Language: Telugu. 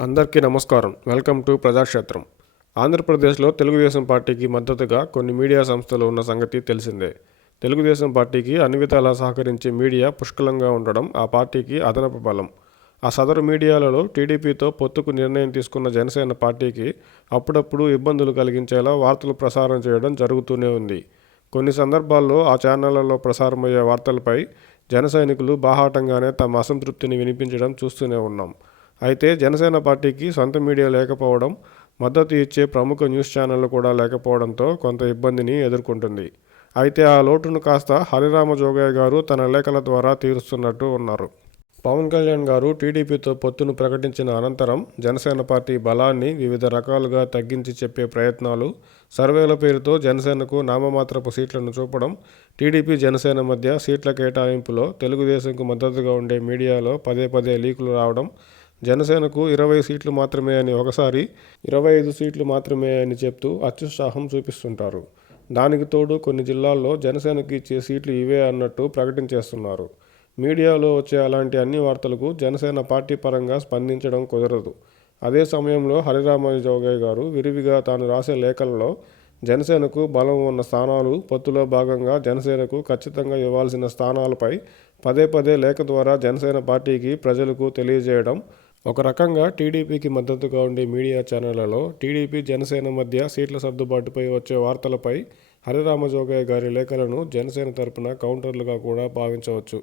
అందరికీ నమస్కారం. Welcome to Prajakshetram. ఆంధ్రప్రదేశ్లో తెలుగుదేశం పార్టీకి మద్దతుగా కొన్ని మీడియా సంస్థలు ఉన్న సంగతి తెలిసిందే. తెలుగుదేశం పార్టీకి అన్ని విధాలా సహకరించే మీడియా పుష్కలంగా ఉండడం ఆ పార్టీకి అదనపు బలం. ఆ సదరు మీడియాలలో టీడీపీతో పొత్తుకు నిర్ణయం తీసుకున్న జనసేన పార్టీకి అప్పుడప్పుడు ఇబ్బందులు కలిగించేలా వార్తలు ప్రసారం చేయడం జరుగుతూనే ఉంది. కొన్ని సందర్భాల్లో ఆ ఛానళ్ళలో ప్రసారమయ్యే వార్తలపై జన సైనికులు బాహాటంగానే తమ అసంతృప్తిని వినిపించడం చూస్తూనే ఉన్నాం. అయితే జనసేన పార్టీకి సొంత మీడియా లేకపోవడం మద్దతు ఇచ్చే ప్రముఖ న్యూస్ ఛానళ్ళు కూడా లేకపోవడంతో కొంత ఇబ్బందిని ఎదుర్కొంటుంది. అయితే ఆ లోటును కాస్త హరిరామ జోగయ్య గారు తన లేఖల ద్వారా తీరుస్తున్నట్టు ఉన్నారు. పవన్ కళ్యాణ్ గారు టీడీపీతో పొత్తును ప్రకటించిన అనంతరం జనసేన పార్టీ బలాన్ని వివిధ రకాలుగా తగ్గించి చెప్పే ప్రయత్నాలు సర్వేల పేరుతో జనసేనకు నామమాత్రపు సీట్లను చూపడం టీడీపీ జనసేన మధ్య సీట్ల కేటాయింపులో తెలుగుదేశంకు మద్దతుగా ఉండే మీడియాలో పదే పదే లీకులు రావడం జనసేనకు ఇరవై సీట్లు మాత్రమే అని ఒకసారి ఇరవై ఐదు సీట్లు మాత్రమే అని చెప్తూ అత్యుత్సాహం చూపిస్తుంటారు. దానికి తోడు కొన్ని జిల్లాల్లో జనసేనకు ఇచ్చే సీట్లు ఇవే అన్నట్టు ప్రకటించేస్తున్నారు. మీడియాలో వచ్చే అలాంటి అన్ని వార్తలకు జనసేన పార్టీ పరంగా స్పందించడం కుదరదు. అదే సమయంలో హరిరామ జోగయ్య గారు విరివిగా తాను రాసే లేఖలలో జనసేనకు బలం ఉన్న స్థానాలు పొత్తులో భాగంగా జనసేనకు ఖచ్చితంగా ఇవ్వాల్సిన స్థానాలపై పదే పదే లేఖ ద్వారా జనసేన పార్టీకి ప్రజలకు తెలియజేయడం ఒక రకంగా టీడీపీకి మద్దతుగా ఉండే మీడియా ఛానళ్ళలో టీడీపీ జనసేన మధ్య సీట్ల సర్దుబాటుపై వచ్చే వార్తలపై హరిరామ జోగయ్య గారి లేఖలను జనసేన తరపున కౌంటర్లుగా కూడా భావించవచ్చు.